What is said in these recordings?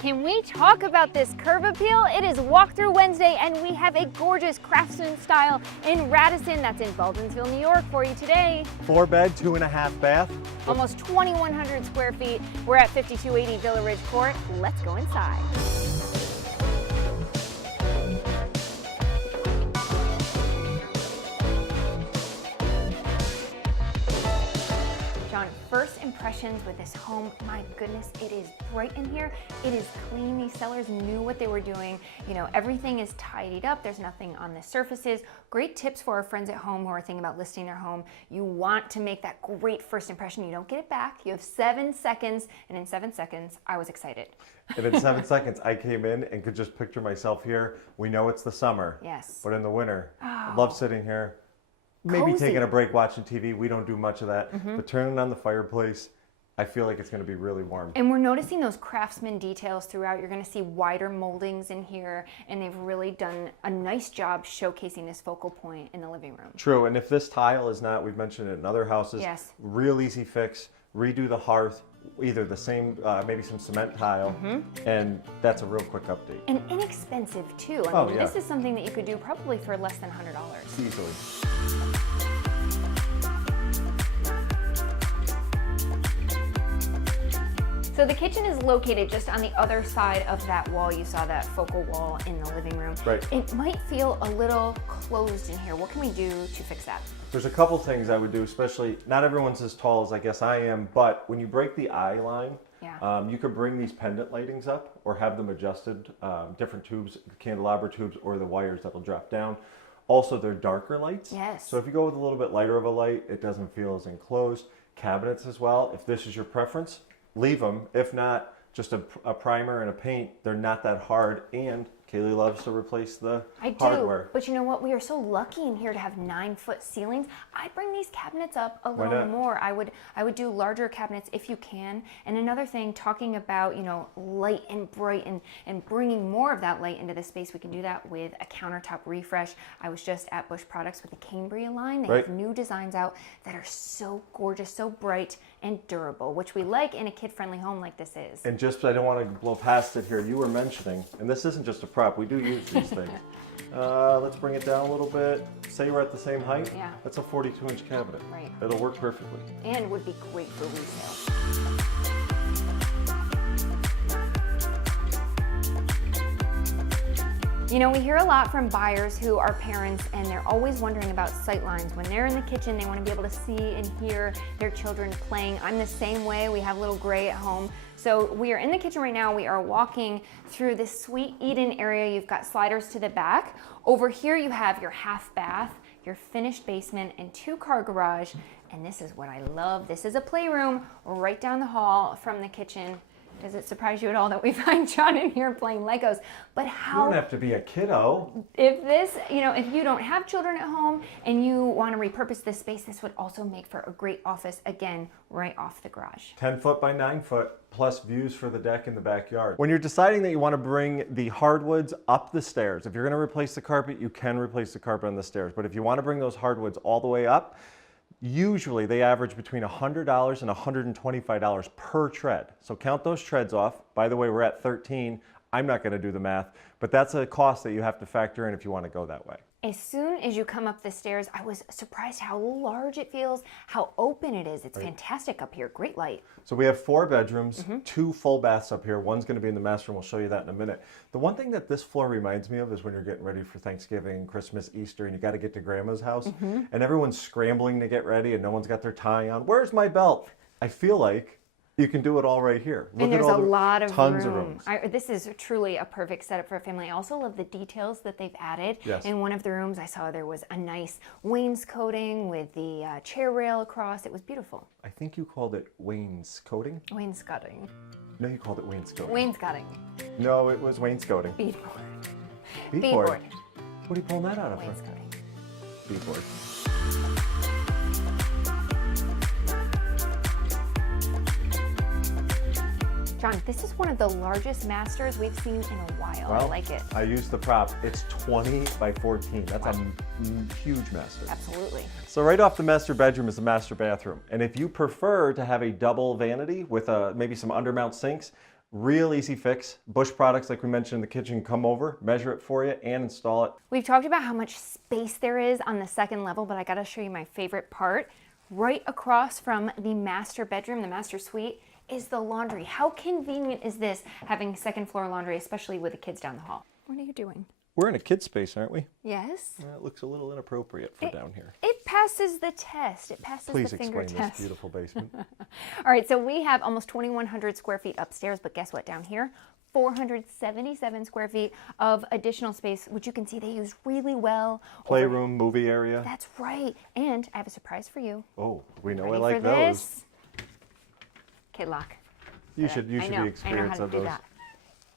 Can we talk about this curb appeal? It is Walkthrough Wednesday, and we have a gorgeous Craftsman style in Radisson that's in Baldwinsville, New York for you today. 4-bed, 2.5 bath. Almost 2,100 square feet. We're at 5280 Villa Ridge Court. Let's go inside. John, first impressions with this home, my goodness, it is bright in here. It is clean. These sellers knew what they were doing. You know, everything is tidied up. There's nothing on the surfaces. Great tips for our friends at home who are thinking about listing their home. You want to make that great first impression. You don't get it back. You have 7 seconds, and in 7 seconds, I was excited. And in 7 seconds, I came in and could just picture myself here. We know it's the summer. Yes. But in the winter, I love sitting here. Maybe Cozy. taking a break, watching TV. We don't do much of that. But turning on the fireplace, I feel like it's going to be really warm. And we're noticing those Craftsman details throughout. You're going to see wider moldings in here, and they've really done a nice job showcasing this focal point in the living room. True, and if this tile is not, we've mentioned it in other houses, Yes. real easy fix. Redo the hearth, either the same, maybe some cement tile, and that's a real quick update. And inexpensive too. I mean, this is something that you could do probably for less than $100. Easily. So the kitchen is located just on the other side of that wall. You saw that focal wall in the living room. Right. It might feel a little closed in here. What can we do to fix that? There's a couple things I would do, especially, not everyone's as tall as I guess I am, but when you break the eye line, you could bring these pendant lightings up or have them adjusted, different tubes, candelabra tubes, or the wires that'll drop down. Also, they're darker lights. Yes. So if you go with a little bit lighter of a light, it doesn't feel as enclosed. Cabinets as well, if this is your preference, leave them. If not, just a primer and a paint. They're not that hard, and Kaylee loves to replace the hardware. But you know what? We are so lucky in here to have 9-foot ceilings. I'd bring these cabinets up a little more. I would do larger cabinets if you can. And another thing, talking about, you know, light and bright and bringing more of that light into the space, we can do that with a countertop refresh. I was just at Bush Products with the Cambria line. They have new designs out that are so gorgeous, so bright and durable, which we like in a kid-friendly home like this is. And just, I don't want to blow past it here, you were mentioning, and this isn't just a prop, we do use these things. Let's bring it down a little bit. Say we're at the same height. Yeah. That's a 42-inch cabinet. Right. It'll work perfectly. And would be great for resale. You know, we hear a lot from buyers who are parents, and they're always wondering about sight lines. When they're in the kitchen, they want to be able to see and hear their children playing. I'm the same way. We have little Gray at home. So we are in the kitchen right now. We are walking through this sweet Eden area. You've got sliders to the back. Over here you have your half bath, your finished basement, and 2-car garage. And this is what I love. This is a playroom right down the hall from the kitchen. Does it surprise you at all that we find John in here playing Legos? But how... You don't have to be a kiddo. If this, you know, if you don't have children at home and you want to repurpose this space, this would also make for a great office, again, right off the garage. 10 foot by 9 foot, plus views for the deck in the backyard. When you're deciding that you want to bring the hardwoods up the stairs, if you're going to replace the carpet, you can replace the carpet on the stairs. But if you want to bring those hardwoods all the way up, usually they average between $100 and $125 per tread. So count those treads off. By the way, we're at 13. I'm not going to do the math, but that's a cost that you have to factor in if you want to go that way. As soon as you come up the stairs, I was surprised how large it feels, how open it is. It's fantastic up here. Great light. So we have 4 bedrooms, 2 full baths up here. One's going to be in the master room. We'll show you that in a minute. The one thing that this floor reminds me of is when you're getting ready for Thanksgiving, Christmas, Easter, and you got to get to Grandma's house, and everyone's scrambling to get ready, and no one's got their tie on. Where's my belt? I feel like you can do it all right here. Look and there's at all a lot of tons room. of rooms. This is truly a perfect setup for a family. I also love the details that they've added. Yes. In one of the rooms, I saw there was a nice wainscoting with the chair rail across. It was beautiful. I think you called it wainscoting. Wainscoting. No, you called it wainscoting. Wainscoting. No, it was wainscoting. Beadboard. Beadboard. What are you pulling that out of? Wainscoting. Beadboard. John, this is one of the largest masters we've seen in a while. Well, I like it. I used the prop. It's 20 by 14. That's a huge master. Absolutely. So right off the master bedroom is the master bathroom. And if you prefer to have a double vanity with maybe some undermount sinks, Real easy fix. Bush Products, like we mentioned in the kitchen, come over, measure it for you, and install it. We've talked about how much space there is on the second level, but I gotta show you my favorite part. Right across from the master bedroom, the master suite, is the laundry. How convenient is this, having second floor laundry, especially with the kids down the hall? What are you doing? We're in a kid's space, aren't we? Yes. It looks a little inappropriate for down here. It passes the test. It passes Please the finger explain test. this beautiful basement. All right, so we have almost 2,100 square feet upstairs, but guess what? Down here, 477 square feet of additional space, which you can see they use really well. Playroom, movie area. That's right. And I have a surprise for you. Oh, we know Ready I like for those. this? Kid lock. You should be I know how experienced to of do those. that.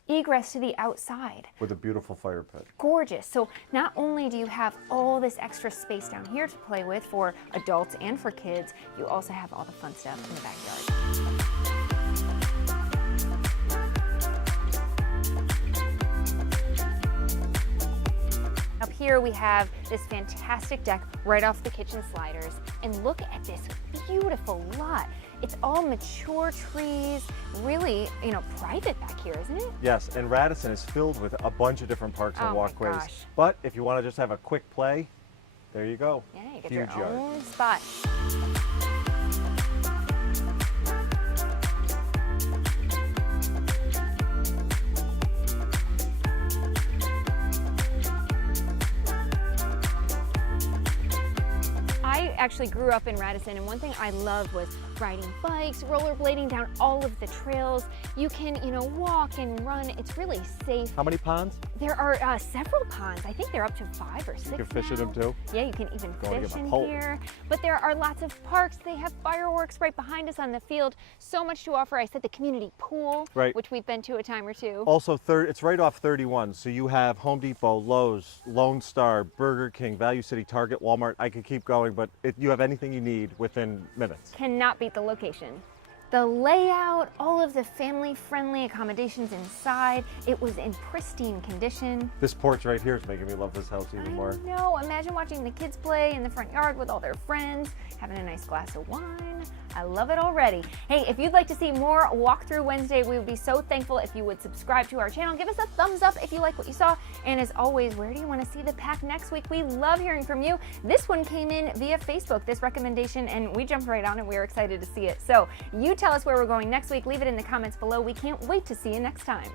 Egress to the outside. With a beautiful fire pit. Gorgeous. So not only do you have all this extra space down here to play with for adults and for kids, you also have all the fun stuff in the backyard. Up here we have this fantastic deck right off the kitchen sliders, and look at this beautiful lot. It's all mature trees, really, private back here, isn't it? Yes, and Radisson is filled with a bunch of different parks and Oh my walkways. gosh. But if you want to just have a quick play, there you go. Yeah, you get Huge your yard. own spot. I actually grew up in Radisson, and one thing I loved was riding bikes, rollerblading down all of the trails. You can, walk and run. It's really safe. How many ponds? There are several ponds. I think they're up to 5 or 6 You can fish in now. them too? Yeah, you can even Going to fish get my in pole. here. But there are lots of parks. They have fireworks right behind us on the field. So much to offer. I said the community pool, Right. which we've been to a time or two. Also, it's right off 31, so you have Home Depot, Lowe's, Lone Star, Burger King, Value City, Target, Walmart. I could keep going, but you have anything you need within minutes. Cannot beat the location. The layout, all of the family-friendly accommodations inside, it was in pristine condition. This porch right here is making me love this house even more. I know. Imagine watching the kids play in the front yard with all their friends, having a nice glass of wine. I love it already. Hey, if you'd like to see more Walkthrough Wednesday, we would be so thankful if you would subscribe to our channel. Give us a thumbs up if you like what you saw. And as always, where do you want to see the pack next week? We love hearing from you. This one came in via Facebook, this recommendation, and we jumped right on it. We were excited to see it. So you tell us where we're going next week. Leave it in the comments below. We can't wait to see you next time.